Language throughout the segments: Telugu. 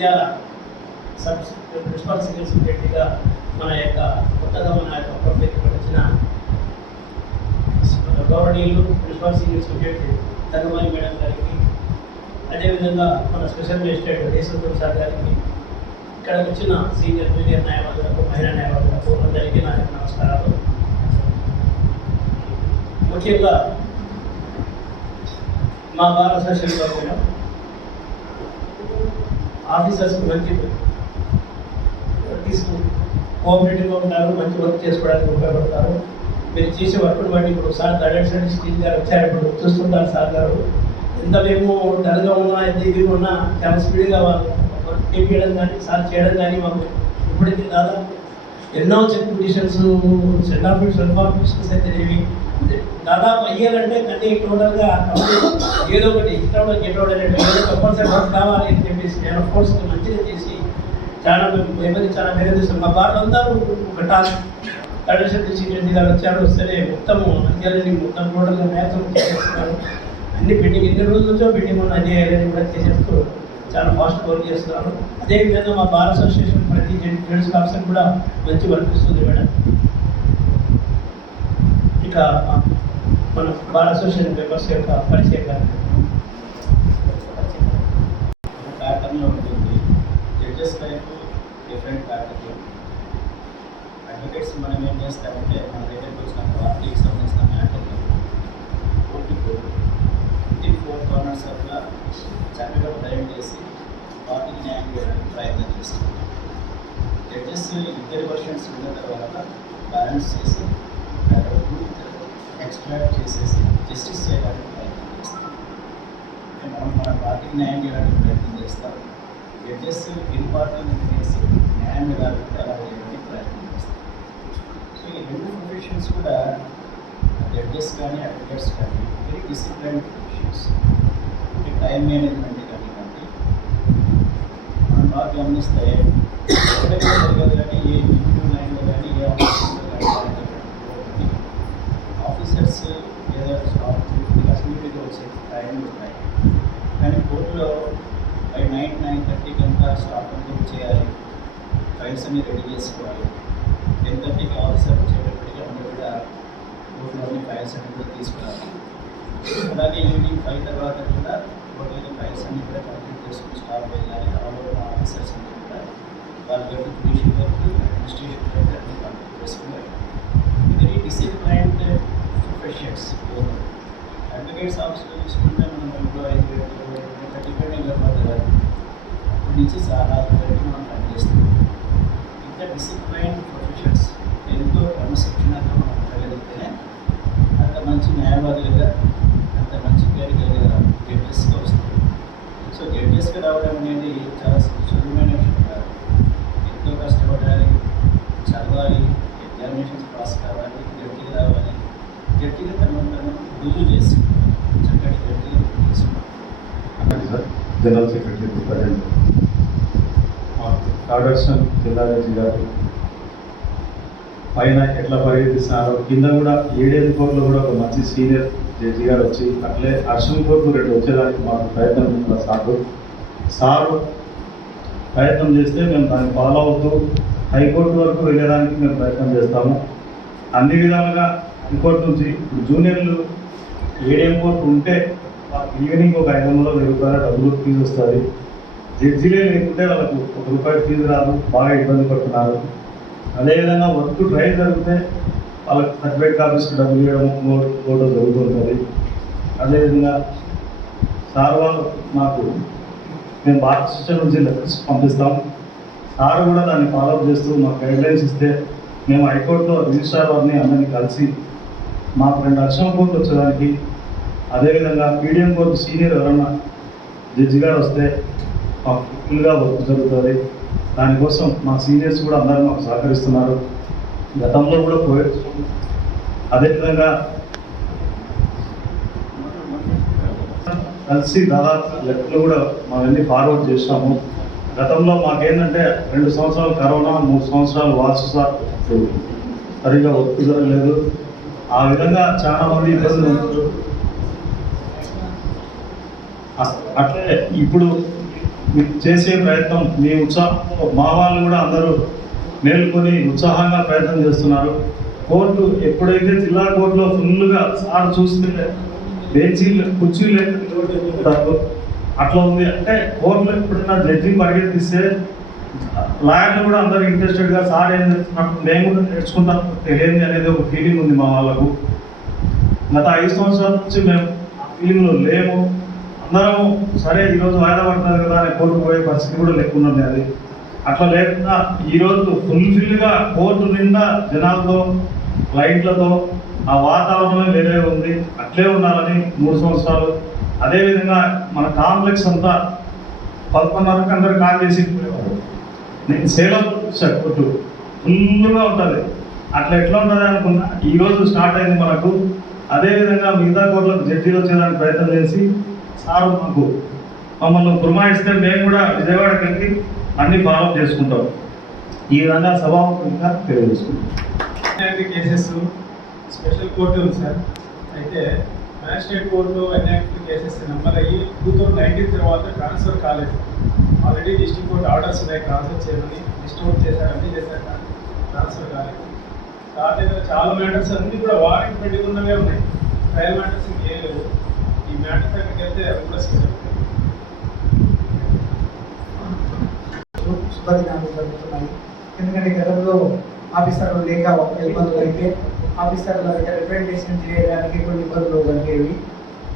నంద్యాల సబ్ ప్రిన్సిపల్ సీనియర్ సెక్రటరీగా మన యొక్క కొత్తగా మన యొక్క ప్రభుత్వం వచ్చిన గౌరవనీయులు ప్రిన్సిపల్ సీనియర్ సెక్రటరీ తనమణి మేడం గారికి, అదేవిధంగా మన స్పెషల్ మేజిస్ట్రేట్ దేశంతో సార్ గారికి, ఇక్కడ వచ్చిన సీనియర్ జూనియర్ న్యాయవాదులకు, మహిళా న్యాయవాదులకు అందరికీ నా యొక్క నమస్కారాలు. ముఖ్యంగా మా బార్ అసోసియేషన్లో కూడా ఆఫీసర్స్కి మంచి కోఆపరేటివ్గా ఉంటారు, మంచి వర్క్ చేసుకోవడానికి ఉపయోగపడతారు. మీరు చేసే వర్క్ను బట్టి ఇప్పుడు సార్ థర్డ్ స్టీల్ గారు వచ్చారు, ఇప్పుడు చూస్తుంటారు సార్ గారు ఎంత మేము డల్గా ఉన్నా ఎంత ఇదిగా ఉన్నా చాలా స్పీడ్గా వాళ్ళు వర్క్ చేయడం కానీ సార్ చేయడం కానీ మాకు ఇప్పటికీ దాదాపు ఎన్నో check petitions send off petitions అయితేనేవి దాదాపు అయ్యాలంటే కానీ టోటల్గా ఏదో ఒకటి ఇష్టంలో గెట్ ఏదో కంపల్సరీ వర్క్ కావాలి అని చెప్పేసి నేను కోర్స్ మంచిగా చేసి చాలా మేము చాలా మెరుగుదిస్తాం. మా బాగా అందరూ ఒక టాస్క్ థర్డ్ సీనియర్ గారు వచ్చారు, వస్తేనే మొత్తము అంత్యాలని మొత్తం టోటల్గా మ్యాక్సిమం చేసేస్తున్నారు. అన్ని పెండింగ్ ఎన్ని రోజుల నుంచో పెండింగ్ ఉన్న అన్ని ఏరియాని కూడా చేసేస్తూ చాలా ఫాస్ట్ వర్క్ చేస్తున్నారు. అదేవిధంగా మా బార్ అసోసియేషన్ ప్రతి జెంట్స్ ఆఫీసర్ కూడా మంచి వర్క్ ఇస్తుంది మేడం. ఇక మన బార్ అసోసియేషన్ మెంబర్స్ యొక్క పరిచయం ప్యాటర్న్లో ఉంటుంది. జడ్జెస్ వైపు డిఫరెంట్ ప్యాటర్న్లో, అడ్వకేట్స్ మనం ఏం చేస్తామంటే మన దగ్గరకు వచ్చిన పార్టీకి సంబంధించిన మ్యాటర్ని కోర్టుకు 4 కార్నర్స్ అట్లా చక్కగా ప్రజెంట్ చేసి పార్టీకి న్యాయం చేయడానికి ప్రయత్నం చేస్తాం. జడ్జెస్ ఇద్దరి వర్షన్స్ ఉన్న తర్వాత బ్యాలెన్స్ చేసి ఎక్స్ట్రాక్ట్ చేసేసి జస్టిస్ చేయడానికి ప్రయత్నం చేస్తాం. మనం మన పార్టీకి న్యాయం చేయడానికి ప్రయత్నం చేస్తాం. జడ్జెస్ ఇన్ పార్టీని చేసి న్యాయం కాకుండా అలా చేయడానికి ప్రయత్నం చేస్తాం. సో ఈ రెండు ప్రొఫెషన్స్ కూడా జడ్జెస్ కానీ అడ్వకేట్స్ కానీ వెరీ డిసిప్లైన్ ప్రొఫెషన్స్. అంటే టైం మేనేజ్మెంట్ కానివ్వండి, మనం బాగా గమనిస్తే ఎక్కడైనా జరగదు కానీ ఏ ఇంటర్వ్యూ లైన్లో కానీ ఏ ఆఫీసర్లో కానీ ఆఫీసర్స్ లేదా స్టాఫ్ అసెంబ్లీలో వచ్చే టైంలు ఉంటాయి. కానీ కోర్టులో బై 9-9:30 అంతా స్టాఫ్ అంతా చేయాలి, ఫైల్స్ అన్ని రెడీ చేసుకోవాలి. 10:30కి ఆఫీసర్ వచ్చేటప్పటికి అందరూ కూడా కోర్టులోని ఫైల్స్ అన్ని కూడా తీసుకురావాలి. అలాగే ఈవినింగ్ 5 తర్వాత కూడా కోర్టులోని ఫైల్స్ అన్ని కూడా కంప్లీట్ చేసుకుని స్టాఫ్ వెళ్ళాలి. అలాగే ఆఫీసర్స్ అన్ని కూడా వాళ్ళ యొక్క జ్యుడిషియల్ వర్క్, అడ్మినిస్ట్రేషన్ వర్క్ అన్ని కంప్లీట్ చేసుకుని వెరీ డిసిప్లైన్డ్ ప్రొఫెషన్స్. అడ్వకేట్స్ ఆఫీస్లో చూసుకుంటే మనం ఎంప్లాయీ డిపెండింగ్ అవ్వదు, అప్పటి నుంచి చాలా మనం పనిచేస్తాం. ఇంత డిసిప్లైన్ ప్రొఫెషన్స్ ఎంతో క్రమశిక్షణగా మనం ఉండగలిగితేనే అంత మంచి న్యాయవాదులుగా, అంత మంచి పేరు కలిగిన జడ్జెస్గా వస్తుంది. సో జడ్జెస్గా రావడం అనేది చాలా సులభమైన విషయం కాదు. ఎంతో కష్టపడాలి, చదవాలి, ఎగ్జామినేషన్స్ పాస్ కావాలి, జడ్జిగా రావాలి. జడ్జిగా తను రుజువు చేసి చక్కటి జడ్జిగా తీసుకున్నాం. జనరల్ సెక్రటరీ ప్రజెంట్ కాడర్షన్ జిల్లా జడ్జి గారు పైన ఎట్లా పరిగెత్తిస్తున్నారు, కింద కూడా 7 కోర్టులో కూడా ఒక మంచి సీనియర్ జడ్జి గారు వచ్చి అట్లే అర్షం కోర్టు 2 వచ్చేదానికి మాకు ప్రయత్నం సార్ ప్రయత్నం చేస్తే మేము దాన్ని ఫాలో అవుతూ హైకోర్టు వరకు వెళ్ళడానికి మేము ప్రయత్నం చేస్తాము. అన్ని విధాలుగా హైకోర్టు నుంచి ఇప్పుడు జూనియర్లు ఏడేం కోర్టు ఉంటే ఈవినింగ్ ఒక 500 రూపాయల డబ్బులు ఫీజు వస్తుంది. జడ్జిలే లేకుంటే వాళ్ళకు ₹1 ఫీజు రాదు, బాగా ఇబ్బంది పడుతున్నారు. అదేవిధంగా వర్క్ ట్రైల్ జరిగితే వాళ్ళకి సర్టిఫికేట్ కాపీస్కి డబ్బులు ఇవ్వడం ఫోటో జరుగుతుంటుంది. అదేవిధంగా సార్ వాళ్ళు మాకు మేము భారత శిక్షణ నుంచి లెటర్స్ పంపిస్తాం. సార్ కూడా దాన్ని ఫాలోఅప్ చేస్తూ మాకు గైడ్లైన్స్ ఇస్తే మేము హైకోర్టులో రిజిస్ట్రార్ వారిని అందరినీ కలిసి మాకు 2 అర్షం కోర్టు వచ్చేదానికి, అదేవిధంగా పీడిఎం కోర్టు సీనియర్ ఎవరన్నా జడ్జి గారు వస్తే మాకు ఫుల్గా వర్క్ జరుగుతుంది. దానికోసం మా సీనియర్స్ కూడా అందరూ మాకు సహకరిస్తున్నారు. గతంలో కూడా అదేవిధంగా కలిసి దాదాపు లెక్కలు కూడా మావన్నీ ఫార్వర్డ్ చేసినాము. గతంలో మాకేంటంటే 2 సంవత్సరాలు కరోనా, 3 సంవత్సరాలు వాసు సరిగ్గా వర్క్ జరగలేదు. ఆ విధంగా చాలా మంది ఇబ్బందులు ఉంటారు. అట్లే ఇప్పుడు మీరు చేసే ప్రయత్నం మీ ఉత్సాహంలో మా వాళ్ళు కూడా అందరూ మేల్కొని ఉత్సాహంగా ప్రయత్నం చేస్తున్నారు. కోర్టు ఎప్పుడైతే జిల్లా కోర్టులో ఫుల్గా సార్ చూస్తే బెంచీలు కుర్చీలు లేకపోతే అట్లా ఉంది. అంటే కోర్టులో ఎప్పుడైనా జడ్జి పరిగెత్తిస్తే లాయర్లు కూడా అందరూ ఇంట్రెస్టెడ్గా సార్ ఏం చేస్తున్నప్పుడు మేము కూడా నేర్చుకుంటాం తెలియదు అనేది ఒక ఫీలింగ్ ఉంది మా వాళ్ళకు. గత 5 సంవత్సరాల నుంచి మేము ఆ ఫీలింగ్లో లేము. అందరం సరే ఈరోజు వాయిదా పడుతుంది కదా అని కోర్టుకు పోయే పరిస్థితి కూడా లేకున్నది. అది అట్లా లేకుండా ఈరోజు ఫుల్ఫిల్గా కోర్టు నిండా జనాలతో లైట్లతో ఆ వాతావరణమే వేరే ఉంది. అట్లే ఉండాలని 3 సంవత్సరాలు. అదేవిధంగా మన కాంప్లెక్స్ అంతా 11:30కి అందరు కాల్ చేసి నేను సేలం చూసాను. కోర్టు ఫుల్గా ఉంటుంది. అట్లా ఎట్లా ఉంటుంది అనుకున్నా ఈరోజు స్టార్ట్ అయింది మనకు. అదేవిధంగా మిగతా కోర్టులకు జడ్జీలు వచ్చేదానికి ప్రయత్నం చేసి సార్ మమ్మల్ని పురమాయిస్తే మేము కూడా విజయవాడకి వెళ్ళి అన్ని ఫాలో చేసుకుంటాం. ఈ విధంగా సభాముఖంగా తెలియజేసుకుంటాం. కేసెస్ స్పెషల్ కోర్టు ఉంది సార్. అయితే మ్యాజిస్ట్రేట్ కోర్టులో అన్యాక్టివ్ కేసెస్ నెంబర్ అయ్యి 2019 తర్వాత ట్రాన్స్ఫర్ కాలేదు. ఆల్రెడీ డిస్ట్రిక్ట్ కోర్టు ఆర్డర్స్ ఉన్నాయి ట్రాన్స్ఫర్ చేయమని. లిస్ట్ అవుట్ చేశారు, అన్నీ చేశారు, కానీ ట్రాన్స్ఫర్ కాలేదు. సార్ దగ్గర చాలా మ్యాటర్స్ అన్నీ కూడా వారెంట్ పెండింగ్ ఉన్నవే ఉన్నాయి. ట్రయల్ మ్యాటర్స్ ఇంకేం లేవు. ఈ మ్యాటర్స్ దగ్గరికి వెళ్తే అవి కూడా శుభదినాలు జరుగుతున్నాయి. ఎందుకంటే గతంలో ఆఫీసర్లు లేక ఒక ఇబ్బందులు అయితే ఆఫీసర్ల దగ్గర రిప్రజెంటేషన్ చేయడానికి కొన్ని ఇబ్బందులు కలిగేవి.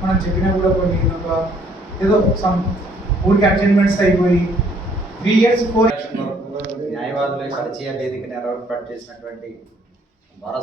మనం చెప్పినా కూడా కొన్ని ఏదో సమ్ ఊరికి అటెండ్మెంట్స్ అయిపోయి 3 years 4 న్యాయవాదుల పరిచయ వేదికను ఏర్పాటు చేసినటువంటి భారత